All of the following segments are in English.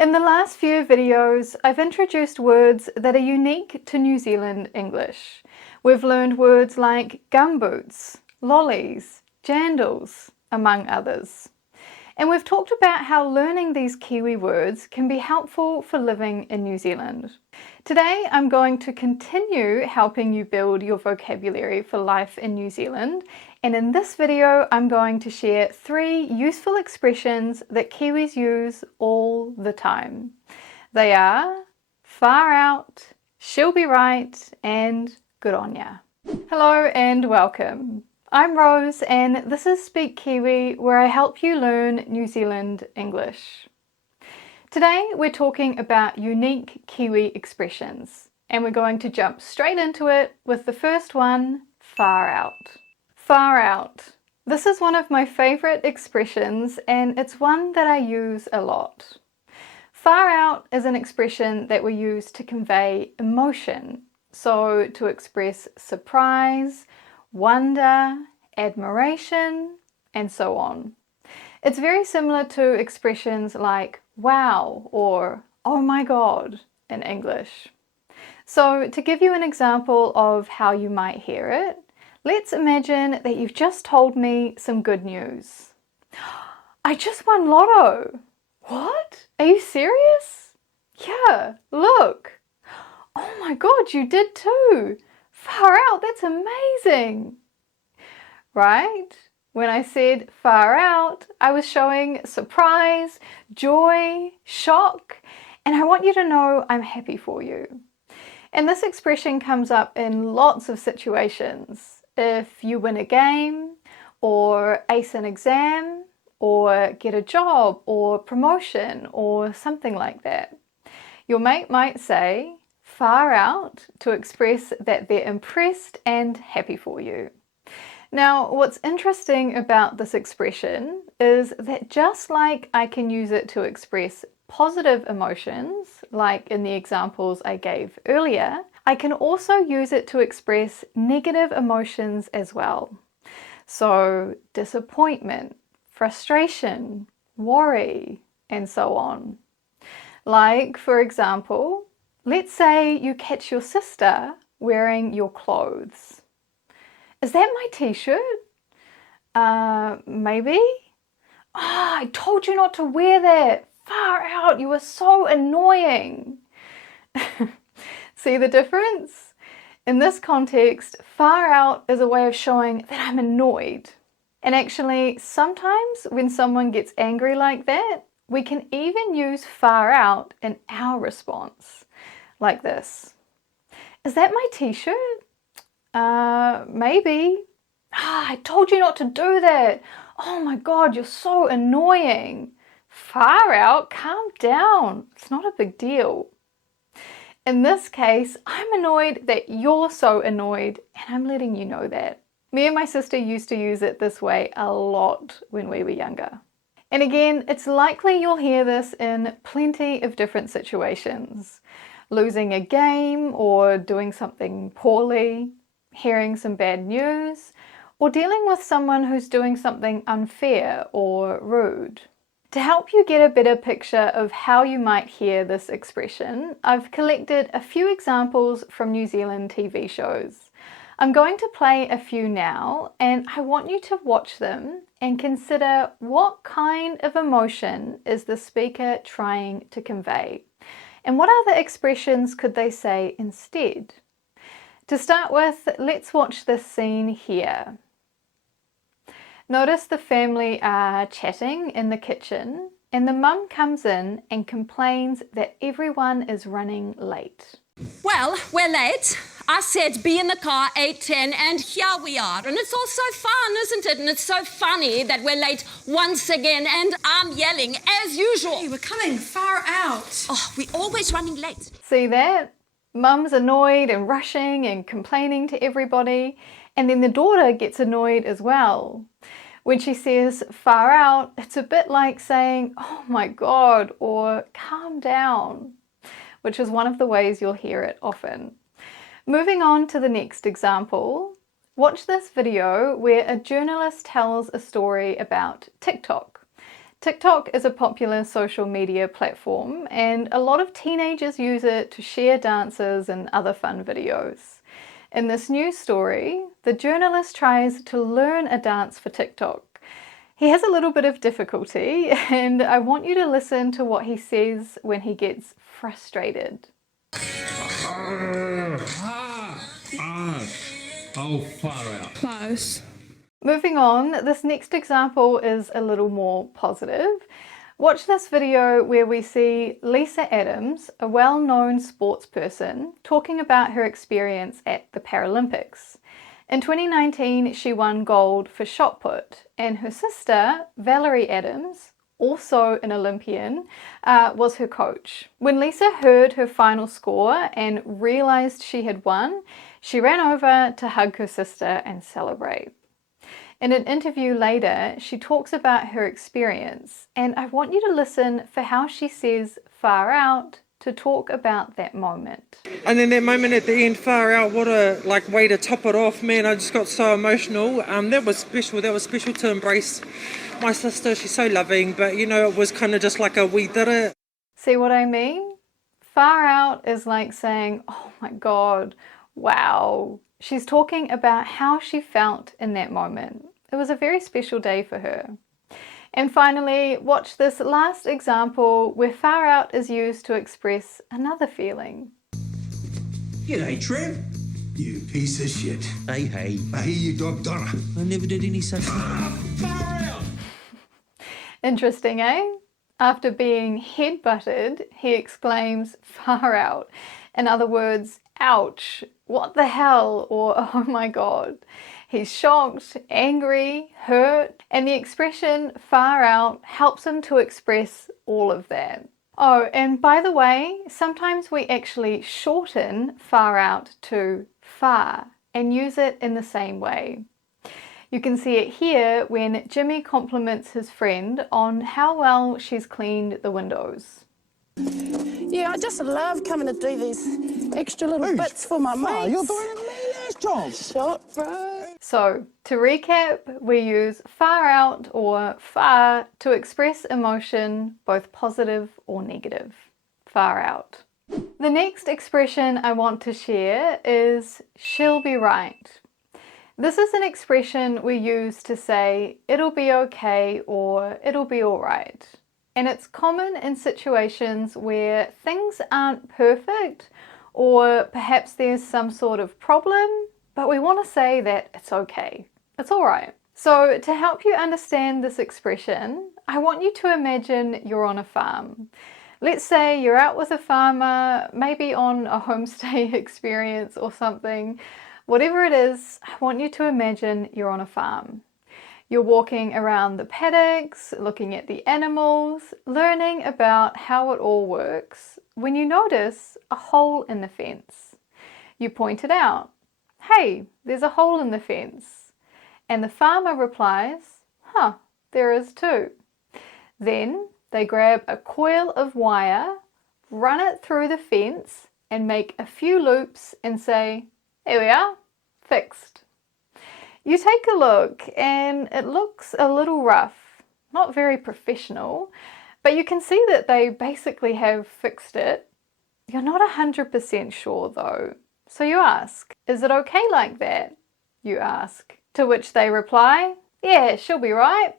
In the last few videos, I've introduced words that are unique to New Zealand English. We've learned words like gumboots, lollies, jandals, among others. And we've talked about how learning these Kiwi words can be helpful for living in New Zealand. Today, I'm going to continue helping you build your vocabulary for life in New Zealand. And in this video, I'm going to share 3 useful expressions that Kiwis use all the time. They are far out, she'll be right, and good on ya. Hello and welcome. I'm Rose and this is Speak Kiwi, where I help you learn New Zealand English. Today we're talking about unique Kiwi expressions, and we're going to jump straight into it with the first one, far out. Far out. This is one of my favourite expressions and it's one that I use a lot. Far out is an expression that we use to convey emotion, so to express surprise, wonder, admiration, and so on. It's very similar to expressions like wow or oh my god in English. So to give you an example of how you might hear it, let's imagine that you've just told me some good news. I just won lotto. What? Are you serious? Yeah, look. Oh my god, you did too. Far out, that's amazing. Right? When I said far out, I was showing surprise, joy, shock, and I want you to know I'm happy for you. And this expression comes up in lots of situations. If you win a game, or ace an exam, or get a job, or promotion, or something like that. Your mate might say, far out, to express that they're impressed and happy for you. Now, what's interesting about this expression is that just like I can use it to express positive emotions, like in the examples I gave earlier, I can also use it to express negative emotions as well. So disappointment, frustration, worry, and so on. Like, for example, let's say you catch your sister wearing your clothes. Is that my t-shirt? Maybe? I told you not to wear that. Far out, you are so annoying. See the difference? In this context, far out is a way of showing that I'm annoyed. And actually, sometimes when someone gets angry like that, we can even use far out in our response, like this. Is that my t-shirt? Maybe. I told you not to do that. Oh my god, you're so annoying. Far out, calm down. It's not a big deal. In this case, I'm annoyed that you're so annoyed, and I'm letting you know that. Me and my sister used to use it this way a lot when we were younger. And again, it's likely you'll hear this in plenty of different situations. Losing a game, or doing something poorly, hearing some bad news, or dealing with someone who's doing something unfair or rude. To help you get a better picture of how you might hear this expression, I've collected a few examples from New Zealand TV shows. I'm going to play a few now, and I want you to watch them and consider what kind of emotion is the speaker trying to convey, and what other expressions could they say instead. To start with, let's watch this scene here. Notice the family are chatting in the kitchen, and the mum comes in and complains that everyone is running late. Well, we're late. I said be in the car 8:10 and here we are. And it's all so fun, isn't it? And it's so funny that we're late once again and I'm yelling as usual. Hey, we're coming far out. Oh, we're always running late. See that? Mum's annoyed and rushing and complaining to everybody, and then the daughter gets annoyed as well. When she says far out, it's a bit like saying, oh my god, or calm down, which is one of the ways you'll hear it often. Moving on to the next example, watch this video where a journalist tells a story about TikTok. TikTok is a popular social media platform, and a lot of teenagers use it to share dances and other fun videos. In this news story, the journalist tries to learn a dance for TikTok. He has a little bit of difficulty, and I want you to listen to what he says when he gets frustrated. Oh, far out. Close. Moving on, this next example is a little more positive. Watch this video where we see Lisa Adams, a well-known sports person, talking about her experience at the Paralympics. In 2019, she won gold for shot put, and her sister, Valerie Adams, also an Olympian, was her coach. When Lisa heard her final score and realized she had won, she ran over to hug her sister and celebrate. In an interview later, she talks about her experience, and I want you to listen for how she says far out to talk about that moment. And then that moment at the end, far out, what a way to top it off, man. I just got so emotional. That was special to embrace my sister. She's so loving, but it was kind of just like a we did it. See what I mean? Far out is like saying, oh my God, wow. She's talking about how she felt in that moment. It was a very special day for her. And finally, watch this last example where far out is used to express another feeling. G'day, Trev. You piece of shit. Hey. I hear you dog Donna. I never did any such thing. Far out. Interesting, eh? After being headbutted, he exclaims far out. In other words, ouch, what the hell, or oh my God. He's shocked, angry, hurt, and the expression far out helps him to express all of that. Oh, and by the way, sometimes we actually shorten far out to far and use it in the same way. You can see it here when Jimmy compliments his friend on how well she's cleaned the windows. Yeah, I just love coming to do these extra little bits for my mates. You're doing a nice job. Shot, bro. So, to recap, we use far out or far to express emotion, both positive or negative. Far out. The next expression I want to share is she'll be right. This is an expression we use to say it'll be okay or it'll be alright. And it's common in situations where things aren't perfect or perhaps there's some sort of problem, but we want to say that it's okay, it's alright. So to help you understand this expression, I want you to imagine you're on a farm. Let's say you're out with a farmer, maybe on a homestay experience or something. Whatever it is, I want you to imagine you're on a farm. You're walking around the paddocks, looking at the animals, learning about how it all works, when you notice a hole in the fence. You point it out. Hey, there's a hole in the fence. And the farmer replies, huh, there is too. Then they grab a coil of wire, run it through the fence, and make a few loops and say, there we are, fixed. You take a look and it looks a little rough, not very professional, but you can see that they basically have fixed it. You're not 100% sure though. So you ask, is it okay like that? You ask. To which they reply, yeah, she'll be right.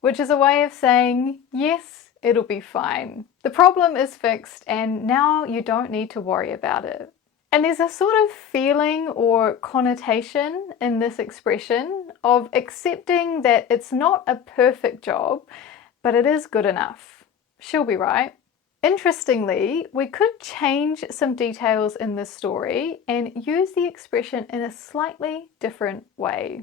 Which is a way of saying, yes, it'll be fine. The problem is fixed and now you don't need to worry about it. And there's a sort of feeling or connotation in this expression of accepting that it's not a perfect job, but it is good enough. She'll be right. Interestingly, we could change some details in this story and use the expression in a slightly different way.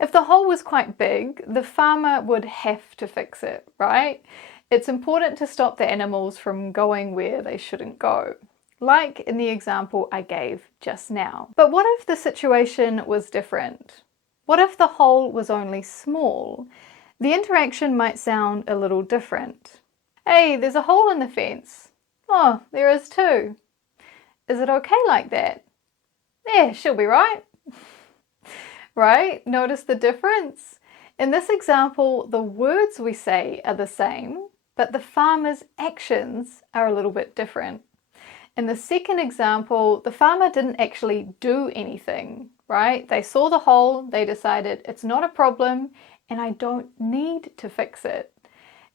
If the hole was quite big, the farmer would have to fix it, right? It's important to stop the animals from going where they shouldn't go, like in the example I gave just now. But what if the situation was different? What if the hole was only small? The interaction might sound a little different. Hey, there's a hole in the fence. Oh, there is too. Is it okay like that? Yeah, she'll be right. Right? Notice the difference? In this example, the words we say are the same, but the farmer's actions are a little bit different. In the second example, the farmer didn't actually do anything, right? They saw the hole, they decided it's not a problem and I don't need to fix it.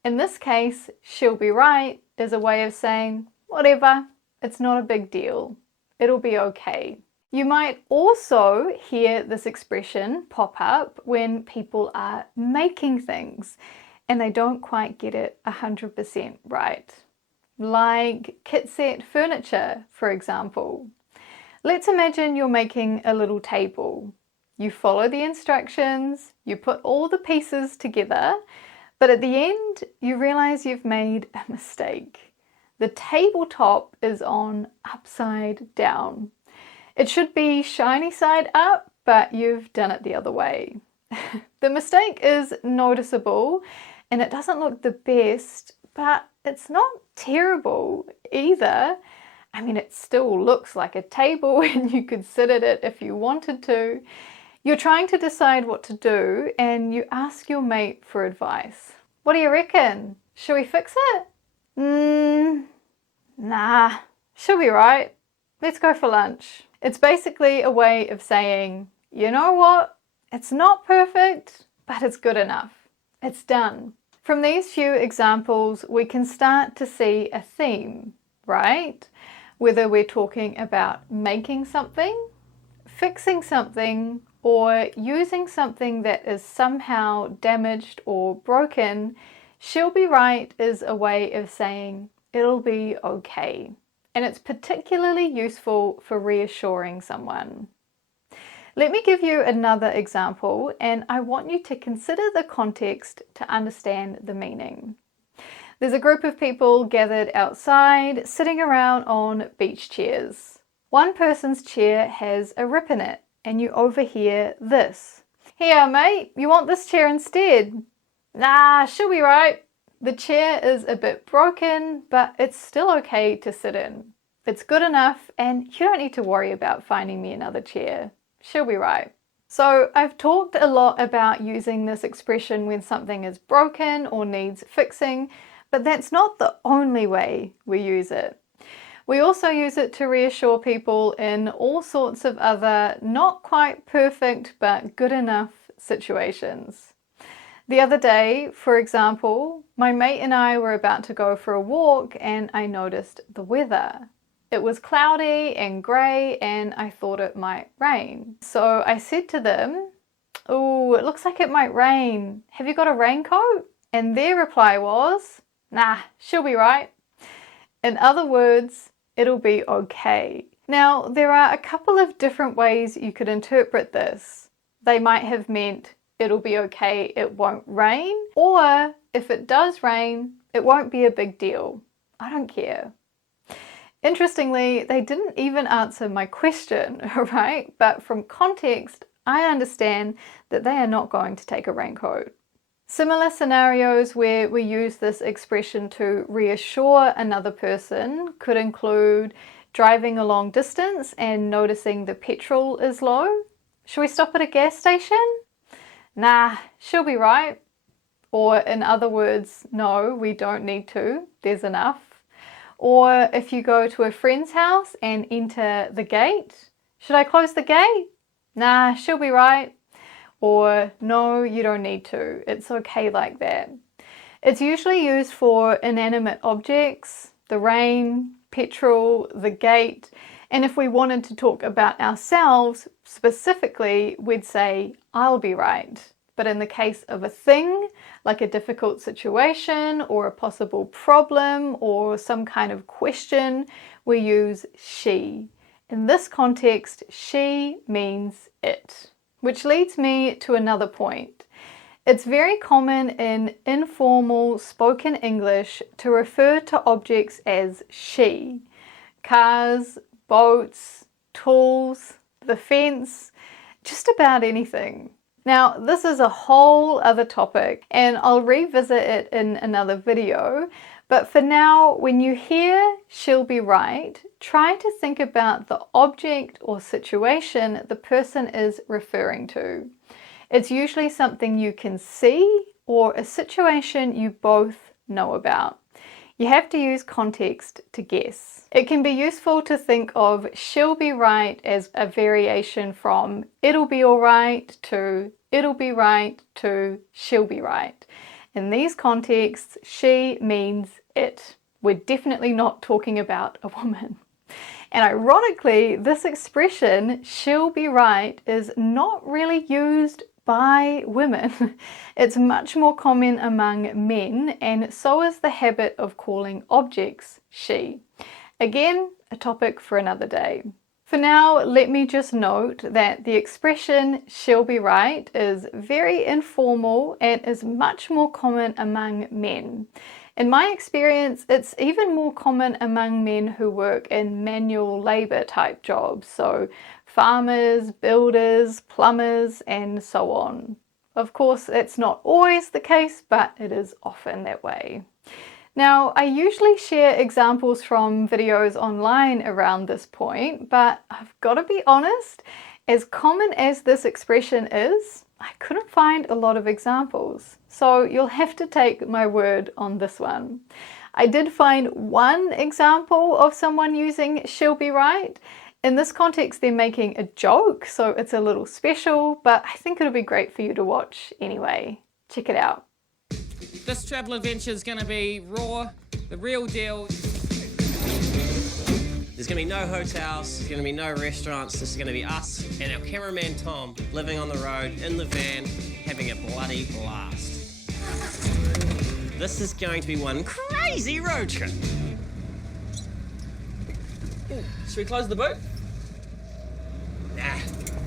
In this case, she'll be right is a way of saying, whatever, it's not a big deal. It'll be okay. You might also hear this expression pop up when people are making things and they don't quite get it 100% right. Like kit set furniture, for example. Let's imagine you're making a little table. You follow the instructions, you put all the pieces together, but at the end you realize you've made a mistake. The tabletop is on upside down. It should be shiny side up, but you've done it the other way. The mistake is noticeable and it doesn't look the best, but it's not terrible either. I mean, it still looks like a table and you could sit at it if you wanted to. You're trying to decide what to do and you ask your mate for advice. What do you reckon? Should we fix it? Nah, she'll be right. Let's go for lunch. It's basically a way of saying, you know what? It's not perfect, but it's good enough. It's done. From these few examples, we can start to see a theme, right? Whether we're talking about making something, fixing something, or using something that is somehow damaged or broken, she'll be right is a way of saying it'll be okay. And it's particularly useful for reassuring someone. Let me give you another example, and I want you to consider the context to understand the meaning. There's a group of people gathered outside, sitting around on beach chairs. One person's chair has a rip in it, and you overhear this. Here, mate, you want this chair instead? Nah, she'll be right. The chair is a bit broken, but it's still okay to sit in. It's good enough, and you don't need to worry about finding me another chair. She'll be right. So I've talked a lot about using this expression when something is broken or needs fixing, but that's not the only way we use it. We also use it to reassure people in all sorts of other not quite perfect but good enough situations. The other day, for example, my mate and I were about to go for a walk and I noticed the weather. It was cloudy and grey and I thought it might rain. So I said to them, "Oh, it looks like it might rain. Have you got a raincoat?" And their reply was, "Nah, she'll be right." In other words, it'll be okay. Now, there are a couple of different ways you could interpret this. They might have meant it'll be okay, it won't rain, or if it does rain, it won't be a big deal. I don't care. Interestingly, they didn't even answer my question, right? But from context, I understand that they are not going to take a raincoat. Similar scenarios where we use this expression to reassure another person could include driving a long distance and noticing the petrol is low. Should we stop at a gas station? Nah, she'll be right. Or in other words, no, we don't need to, there's enough. Or if you go to a friend's house and enter the gate, should I close the gate? Nah, she'll be right. Or no, you don't need to, it's okay like that. It's usually used for inanimate objects, the rain, petrol, the gate, and if we wanted to talk about ourselves specifically, we'd say, I'll be right. But in the case of a thing, like a difficult situation or a possible problem or some kind of question, we use she. In this context, she means it. Which leads me to another point. It's very common in informal spoken English to refer to objects as she. Cars, boats, tools, the fence, just about anything. Now, this is a whole other topic and I'll revisit it in another video, but for now, when you hear she'll be right, try to think about the object or situation the person is referring to. It's usually something you can see or a situation you both know about. You have to use context to guess. It can be useful to think of she'll be right as a variation from it'll be alright to it'll be right to she'll be right. In these contexts, she means it. We're definitely not talking about a woman. And ironically, this expression, she'll be right, is not really used by women. It's much more common among men, and so is the habit of calling objects she. Again, a topic for another day. For now, let me just note that the expression she'll be right is very informal and is much more common among men. In my experience, it's even more common among men who work in manual labour type jobs, so farmers, builders, plumbers, and so on. Of course, that's not always the case, but it is often that way. Now, I usually share examples from videos online around this point, but I've got to be honest, as common as this expression is, I couldn't find a lot of examples, so you'll have to take my word on this one. I did find one example of someone using she'll be right. In this context, they're making a joke, so it's a little special, but I think it'll be great for you to watch anyway. Check it out. This travel adventure is going to be raw, the real deal. There's going to be no hotels, there's going to be no restaurants, this is going to be us and our cameraman Tom living on the road in the van having a bloody blast. This is going to be one crazy road trip. Should we close the boot? Nah,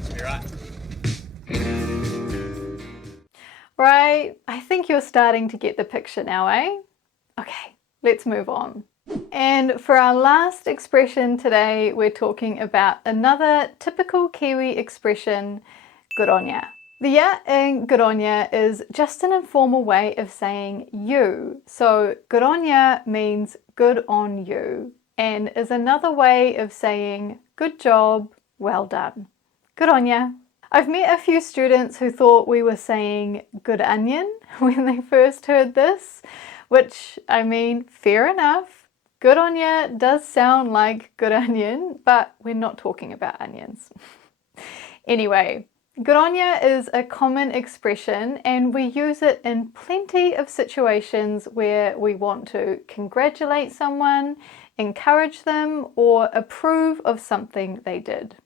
should be right. Right, I think you're starting to get the picture now, eh? Okay, let's move on. And for our last expression today, we're talking about another typical Kiwi expression, good on ya. The ya in good on ya is just an informal way of saying you. So good on ya means good on you and is another way of saying good job, well done. Good on ya. I've met a few students who thought we were saying good onion when they first heard this, which, I mean, fair enough. Good on ya does sound like good onion, but we're not talking about onions. Anyway, good on ya is a common expression and we use it in plenty of situations where we want to congratulate someone, encourage them, or approve of something they did.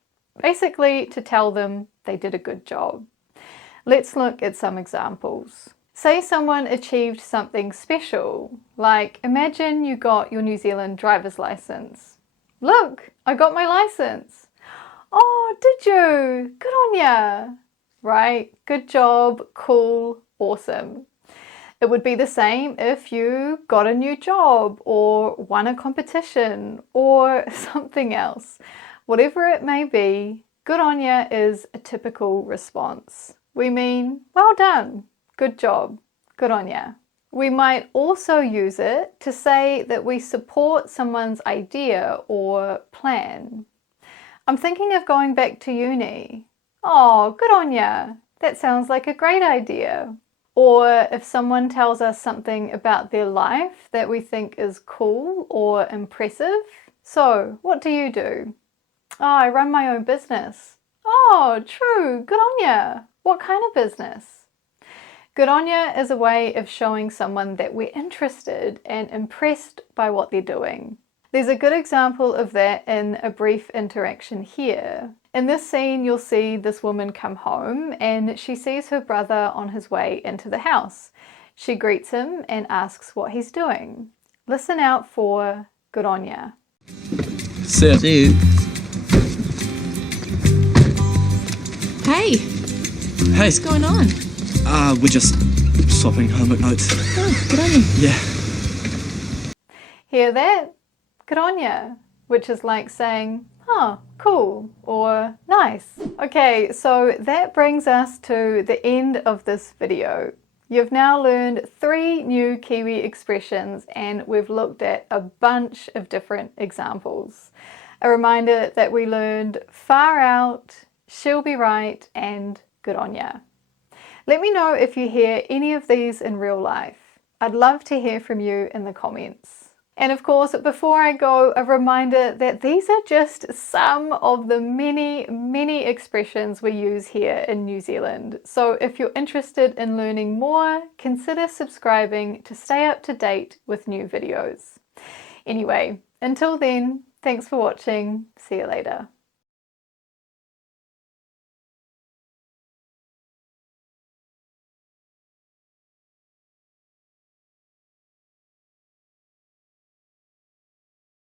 Basically, to tell them they did a good job. Let's look at some examples. Say someone achieved something special, like imagine you got your New Zealand driver's license. Look, I got my license. Oh, did you? Good on ya. Right, good job, cool, awesome. It would be the same if you got a new job or won a competition or something else. Whatever it may be, good on ya is a typical response. We mean, well done. Good job. Good on ya. We might also use it to say that we support someone's idea or plan. I'm thinking of going back to uni. Oh, good on ya. That sounds like a great idea. Or if someone tells us something about their life that we think is cool or impressive. So, what do you do? Oh, I run my own business. Oh, true. Good on ya. What kind of business? Good on ya is a way of showing someone that we're interested and impressed by what they're doing. There's a good example of that in a brief interaction here. In this scene, you'll see this woman come home and she sees her brother on his way into the house. She greets him and asks what he's doing. Listen out for good on ya. See you. Hey, Hey, what's going on? we're just swapping homework notes. Oh, good on you. Yeah. Hear that? Good on ya, which is like saying, oh, cool, or nice. Okay, so that brings us to the end of this video. You've now learned 3 new Kiwi expressions and we've looked at a bunch of different examples. A reminder that we learned far out, she'll be right, and good on ya. Let me know if you hear any of these in real life. I'd love to hear from you in the comments. And of course, before I go, a reminder that these are just some of the many expressions we use here in New Zealand. So if you're interested in learning more, consider subscribing to stay up to date with new videos. Anyway, until then, thanks for watching. See you later.